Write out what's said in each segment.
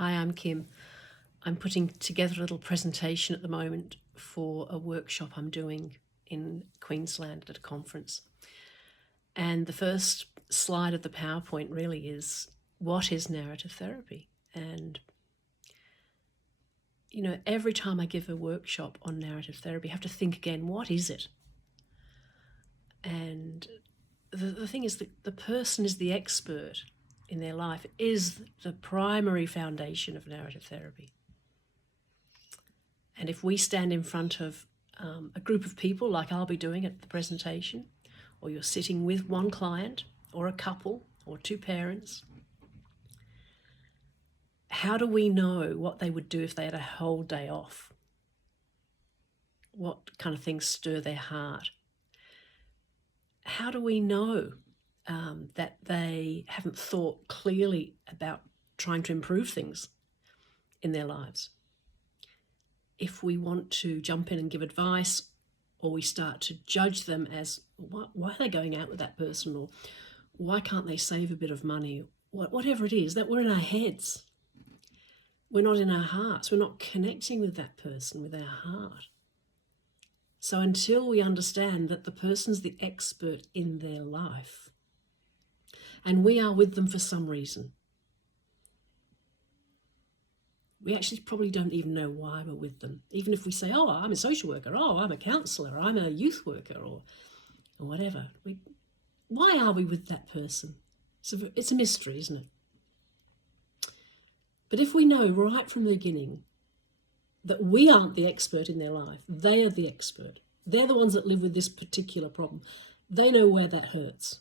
Hi, I'm Kim. I'm putting together a little presentation at the moment for a workshop I'm doing in Queensland at a conference. And the first slide of the PowerPoint really is, what is narrative therapy? And, every time I give a workshop on narrative therapy, I have to think again, what is it? And the thing is that the person is the expert in their life, is the primary foundation of narrative therapy. And if we stand in front of a group of people, like I'll be doing at the presentation, or you're sitting with one client, or a couple, or two parents, how do we know what they would do if they had a whole day off? What kind of things stir their heart? How do we know that they haven't thought clearly about trying to improve things in their lives? If we want to jump in and give advice, or we start to judge them as, why are they going out with that person, or why can't they save a bit of money, whatever it is, that we're in our heads. We're not in our hearts. We're not connecting with that person, with our heart. So until we understand that the person's the expert in their life, and we are with them for some reason, we actually probably don't even know why we're with them. Even if we say, oh, I'm a social worker, oh, I'm a counsellor, I'm a youth worker, or whatever. Why are we with that person? It's a mystery, isn't it? But if we know right from the beginning that we aren't the expert in their life, they are the expert. They're the ones that live with this particular problem. They know where that hurts.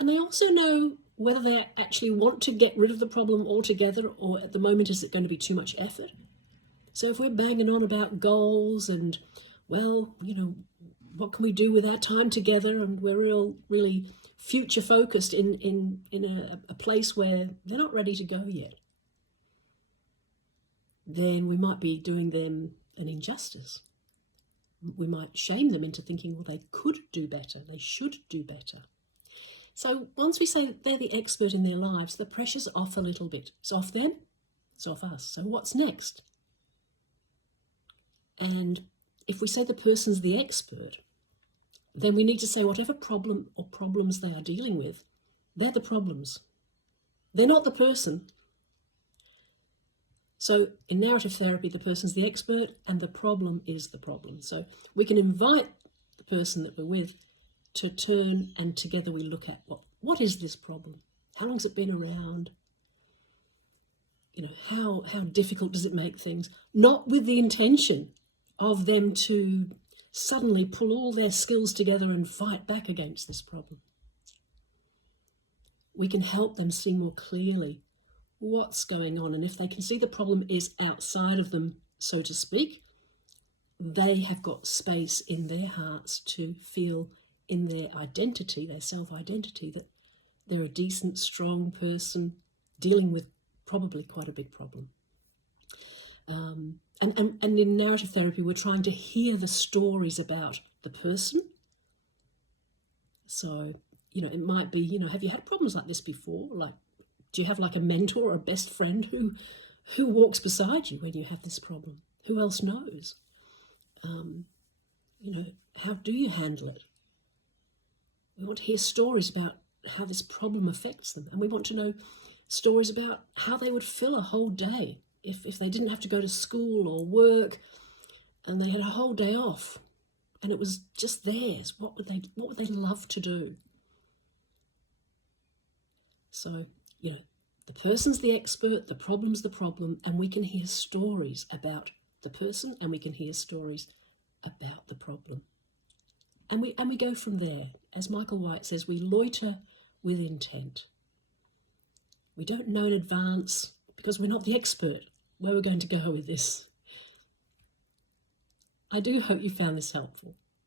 And they also know whether they actually want to get rid of the problem altogether, or at the moment, is it going to be too much effort? So if we're banging on about goals and, well, what can we do with our time together, and we're really future focused in a place where they're not ready to go yet, then we might be doing them an injustice. We might shame them into thinking, well, they could do better, they should do better. So once we say they're the expert in their lives, the pressure's off a little bit. It's off them, it's off us. So what's next? And if we say the person's the expert, then we need to say whatever problem or problems they are dealing with, they're the problems. They're not the person. So in narrative therapy, the person's the expert and the problem is the problem. So we can invite the person that we're with to turn, and together we look at what is this problem? How long's it been around? How difficult does it make things? Not with the intention of them to suddenly pull all their skills together and fight back against this problem. We can help them see more clearly what's going on, and if they can see the problem is outside of them, so to speak, they have got space in their hearts to feel in their identity, their self-identity, that they're a decent, strong person dealing with probably quite a big problem. And in narrative therapy, we're trying to hear the stories about the person. So, it might be, have you had problems like this before? Like, do you have like a mentor or a best friend who walks beside you when you have this problem? Who else knows? How do you handle it? We want to hear stories about how this problem affects them. And we want to know stories about how they would fill a whole day if they didn't have to go to school or work and they had a whole day off and it was just theirs. What would they love to do? So, the person's the expert, the problem's the problem, and we can hear stories about the person and we can hear stories about the problem. And we go from there. As Michael White says, we loiter with intent. We don't know in advance, because we're not the expert, where we're going to go with this. I do hope you found this helpful.